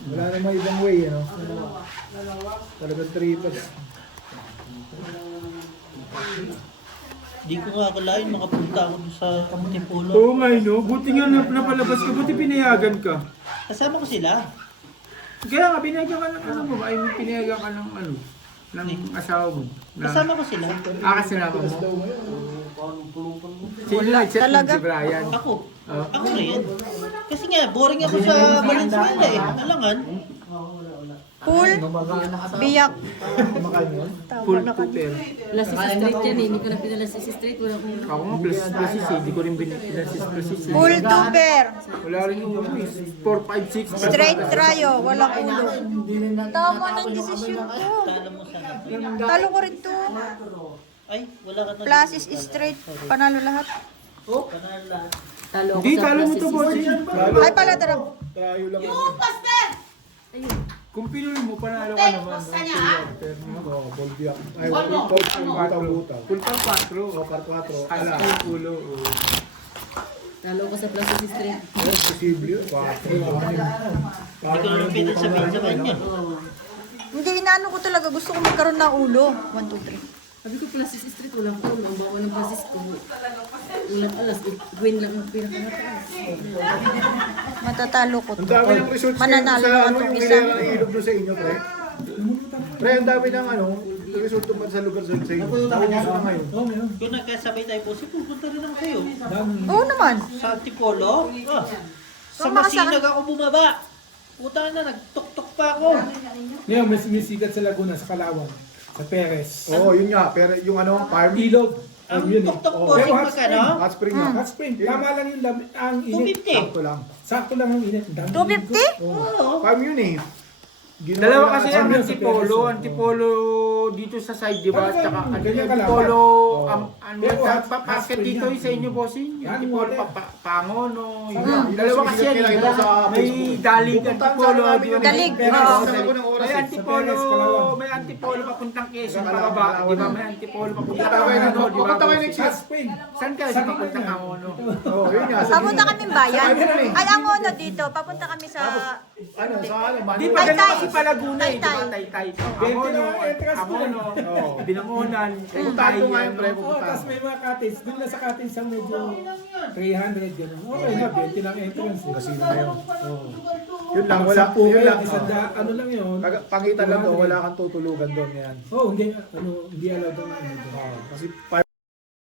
Wala namang ibang way, ano? Talagang tripas. Di ko nga akalain makapunta ako dun sa Antipolo. Oo nga no, buti nga napalabas ka, buti pinayagan ka. Kasama ko sila. Kaya nga, pinayagan ka ng ano mo, I mean, pinayagan ka ng ano, ng asawa mo. Kasama ko sila. Kasi na mo. Sino nag-chat Talaga? si Brian? Ako. Ako rin. Kasi nga, boring ako sa Valenzuela eh. Alangan. Pool, biyak. Full tutor. Plus si street yan eh. Hindi ko na pinala si street. Wala akong... Ako nga plus hindi ko rin pinasis plus Pool tuber. Wala rin yung 4, 5, 6. Straight tryo, walang ulo. Tama ng desisyon ko. Talo mo sana. Talo ko rin to. Ay, wala ka na. Plus is straight, panalo lahat. Panala. Talo ako Hindi, sa talo mo plus to, si bossing. street. Ay pala, tara. Tayo lang. Kung pinuloy mo, panalo ka naman. Oo, bolbiak. Ay, butaw-butaw. Full pang 4. O, par 4. Ala. Ala. Ulo. Talo ko sa plus si street. Posible yun. 4. Hindi ko naman pinasabihin sa kanya. Hindi, inaano ko talaga. Gusto ko magkaroon ng ulo. 1, 2, 3. Sabi ko plus si street. Walang ulo. Ang bawal ng plus ko. Walang alas. Gwin lang ang pinakamataas. Matatalo ko to. Ang dami ng results Mananalo sa naman ano, tong yung isa. nila ng ilog doon sa inyo, pre. Pre, ang dami ng ano, result tungkol sa lugar sa inyo. Nauuso na ngayon. Oo, meron. Kung nagkasabay tayo po, pupunta rin ako kayo. Dami. Oo naman. Sa Antipolo, sa Kung makasakit- Masinag ako bumaba. Puta na, nagtok-tok pa ako. Ngayon, may sumisikat sa Laguna, sa Kalawang. Sa Perez. Oo, yun nga. Pero yung ano, farm, Ilog. Ang yun eh. tuktok Oo. po, Pero sigma hot ka, spring. no? hot spring na. Hot spring. Tama lang yung ang init. 250. Sakto lang. Sakto lang ang init. 250? Oo. Farm yun eh. Ginawa Dalawa lang kasi sa- ang Sabi antipolo. sa Antipolo dito sa side, di ba? Parang Tsaka ganyan ka lang, antipolo, ba? ano Pero sa hot papaket spring dito yan. yung sa inyo, bossing. Yan, Antipolo, water. pangono. Yung Dalawa kasi yan. nakita ko sa May Facebook. dalig Pupuntahan antipolo. sana namin di ba? yung Dalig, Perez. oo. Sabi ko ng oras May eh. antipolo, Sa Kalawang. may antipolo papuntang Quezon, Sa Kalawang, pababa, di ba? Kalawang. May antipolo papuntang Pupunta kayo Angono, dito. di ba? Pupunta kayo bossing? next Hot spring. Saan kayo sa papuntang Angono? Oo, yun nga. Papunta kaming bayan. Sabi na eh. Ay, ang ono dito. Papunta kami sa... Ano, sa ano, Di Manuel. pa ganun Taytay. kasi Palaguna eh, di ba? Taytay. Taytay. Bente Angono, na entrance ko lang. Angono, Binangonan, Pupuntahan ko nga yung pre, Oo, pupuntahan. tapos may mga cottage. Doon lang sa cottage ang medyo 300 gano'n. Okay na, 20 lang entrance. Eh. Casino na yun. Oo. Yun lang, wala. Sampu Yun kayo, lang. ano lang yun. Pangitan lang to, 200. wala kang tutulugan doon yan. Oo, hindi allowed ang ano doon. Kasi